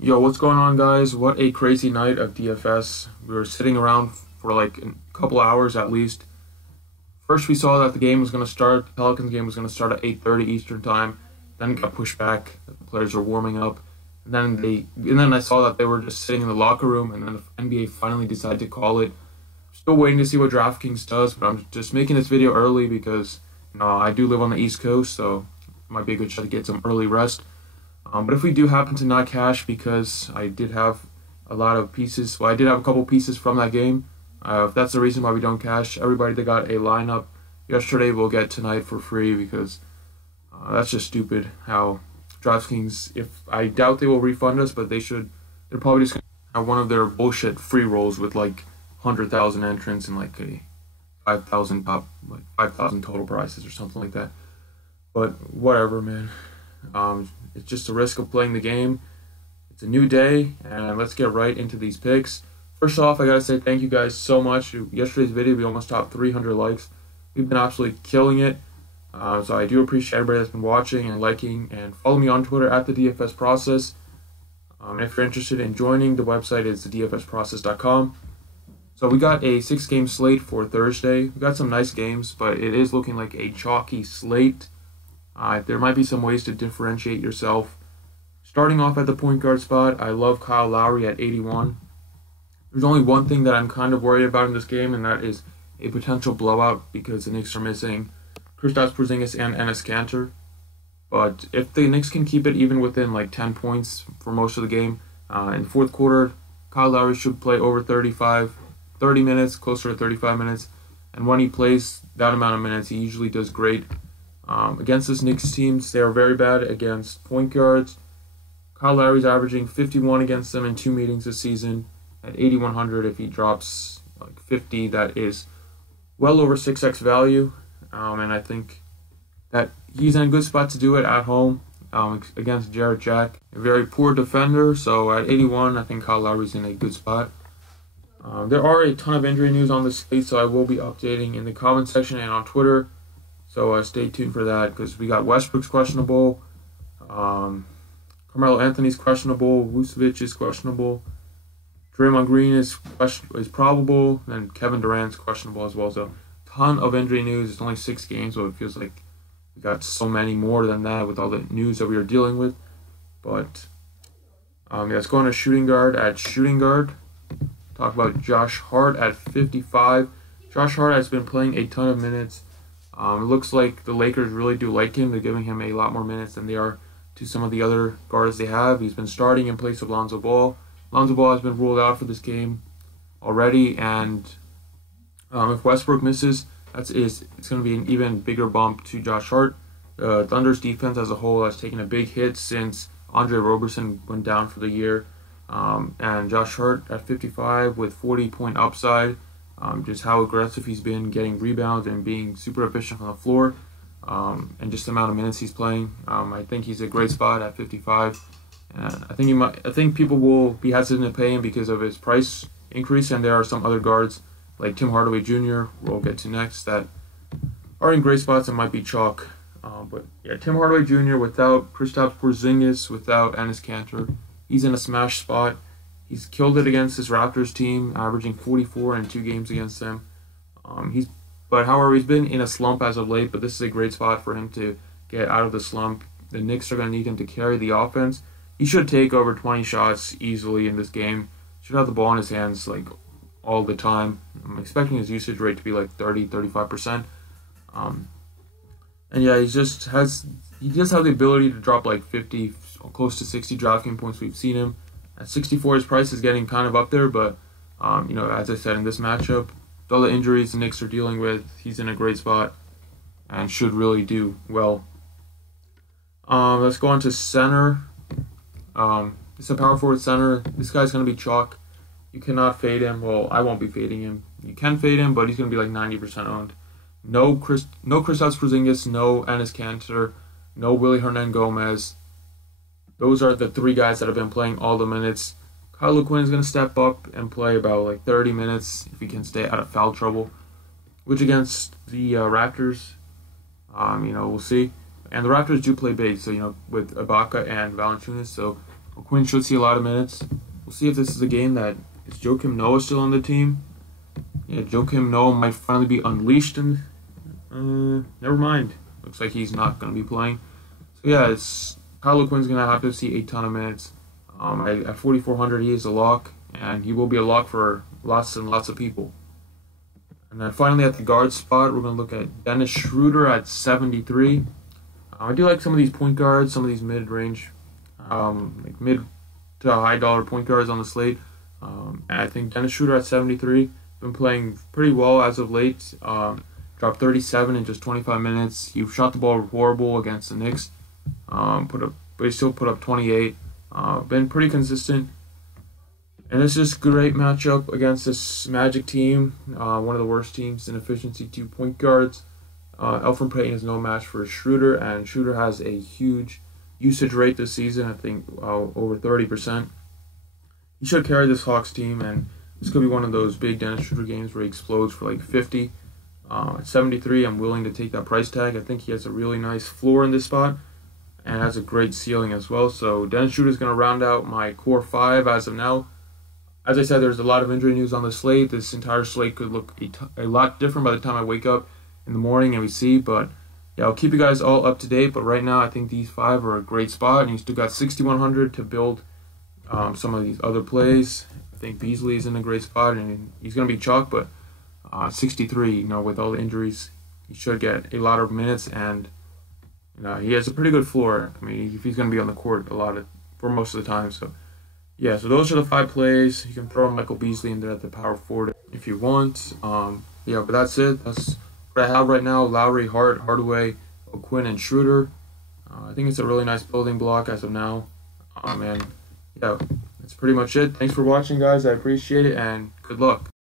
Yo, what's going on, guys? What a crazy night of DFS. We were sitting around for like a couple hours at least. First, we saw that the game was going to start. The Pelicans game was going to start at 8:30 Eastern time. Then it got pushed back. The players were warming up, and then I saw that they were just sitting in the locker room. And then the NBA finally decided to call it. Still waiting to see what DraftKings does, but I'm just making this video early because I do live on the East Coast, so it might be a good shot to get some early rest. But if we do happen to not cash, because I did have a lot of pieces, well, I did have a couple pieces from that game. If that's the reason why we don't cash, everybody that got a lineup yesterday will get tonight for free, because that's just stupid how DraftKings, I doubt they will refund us, but they're probably just going to have one of their bullshit free rolls with like 100,000 entrants and like a 5,000 total prices or something like that. But whatever, man. It's just a risk of playing the game. It's a new day, and let's get right into these picks. First off, I gotta say thank you guys so much. Yesterday's video, we almost topped 300 likes. We've been absolutely killing it. So I do appreciate everybody that's been watching and liking, and follow me on Twitter at the DFS Process. If you're interested in joining, the website is thedfsprocess.com. So we got a 6-game slate for Thursday. We got some nice games, but it is looking like a chalky slate. There might be some ways to differentiate yourself. Starting off at the point guard spot, I love Kyle Lowry at 81. There's only one thing that I'm kind of worried about in this game, and that is a potential blowout, because the Knicks are missing Kristaps Porzingis and Enes Kanter. But if the Knicks can keep it even within like 10 points for most of the game, in the fourth quarter, Kyle Lowry should play over 30 minutes, closer to 35 minutes. And when he plays that amount of minutes, he usually does great. Against this Knicks teams, they are very bad against point guards. Kyle Lowry's averaging 51 against them in 2 meetings this season. At 8,100, if he drops like 50, that is well over 6x value. And I think that he's in a good spot to do it at home against Jarrett Jack, a very poor defender. So at 81, I think Kyle Lowry's in a good spot. There are a ton of injury news on this slate, so I will be updating in the comment section and on Twitter. So stay tuned for that, because we got Westbrook's questionable, Carmelo Anthony's questionable, Vucevic is questionable, Draymond Green is probable, and Kevin Durant's questionable as well. So ton of injury news. It's only 6 games, so it feels like we got so many more than that with all the news that we are dealing with. But let's go on to shooting guard. At shooting guard, talk about Josh Hart at 55. Josh Hart has been playing a ton of minutes. It looks like the Lakers really do like him. They're giving him a lot more minutes than they are to some of the other guards they have. He's been starting in place of Lonzo Ball. Lonzo Ball has been ruled out for this game already, and if Westbrook misses, it's going to be an even bigger bump to Josh Hart. Thunder's defense as a whole has taken a big hit since Andre Roberson went down for the year. And Josh Hart at 55 with 40-point upside. Just how aggressive he's been, getting rebounds and being super efficient on the floor, and just the amount of minutes he's playing. I think he's a great spot at 55, and I think people will be hesitant to pay him because of his price increase. And there are some other guards like Tim Hardaway Jr., we'll get to next, that are in great spots and might be chalk. But yeah, Tim Hardaway Jr. without Kristaps Porzingis, without Enes Kanter, he's in a smash spot. He's killed it against this Raptors team, averaging 44 in 2 games against them. However, he's been in a slump as of late, but this is a great spot for him to get out of the slump. The Knicks are going to need him to carry the offense. He should take over 20 shots easily in this game. Should have the ball in his hands like all the time. I'm expecting his usage rate to be like 30-35%. And yeah, he does have the ability to drop like 50, close to 60 DraftKings points. We've seen him. At 64, his price is getting kind of up there, but, as I said, in this matchup, with all the injuries the Knicks are dealing with, he's in a great spot and should really do well. Let's go on to center. It's a power forward center. This guy's going to be chalk. You cannot fade him. Well, I won't be fading him. You can fade him, but he's going to be like 90% owned. No Kristaps Porzingis, no Enes Kanter, no Willy Hernangomez. Those are the 3 guys that have been playing all the minutes. Kyle Quinn is going to step up and play about like 30 minutes if he can stay out of foul trouble, which against the Raptors, we'll see. And the Raptors do play big, so with Ibaka and Valanciunas, so O'Quinn should see a lot of minutes. We'll see if this is a game that is Joakim Noah still on the team. Yeah, Joakim Noah might finally be unleashed, and never mind. Looks like he's not going to be playing. So yeah, Kyle O'Quinn's going to have to see a ton of minutes. At 4,400, he is a lock, and he will be a lock for lots and lots of people. And then finally at the guard spot, we're going to look at Dennis Schroeder at 73. I do like some of these point guards, some of these mid-range, like mid to high dollar point guards on the slate. And I think Dennis Schroeder at 73, been playing pretty well as of late. Dropped 37 in just 25 minutes. He shot the ball horrible against the Knicks, but he still put up 28. Been pretty consistent. And it's just a great matchup against this Magic team, one of the worst teams in efficiency, 2 point guards. Elfrid Payton is no match for Schroeder, and Schroeder has a huge usage rate this season, I think over 30%. He should carry this Hawks team, and this could be one of those big Dennis Schroeder games where he explodes for like 50. At 73, I'm willing to take that price tag. I think he has a really nice floor in this spot and has a great ceiling as well. So Dennis Schroeder is going to round out my core 5 as of now. As I said, there's a lot of injury news on the slate. This entire slate could look a lot different by the time I wake up in the morning and we see. But yeah, I'll keep you guys all up to date. But right now, I think these 5 are a great spot. And you still got 6,100 to build some of these other plays. I think Beasley is in a great spot, and he's going to be chalk. But 63, with all the injuries, he should get a lot of minutes. And he has a pretty good floor. I mean, if he's going to be on the court for most of the time. So yeah, so those are the 5 plays. You can throw Michael Beasley in there at the power forward if you want. Yeah, but that's it. That's what I have right now. Lowry, Hart, Hardaway, O'Quinn, and Schroeder. I think it's a really nice building block as of now. And yeah, that's pretty much it. Thanks for watching, guys. I appreciate it, and good luck.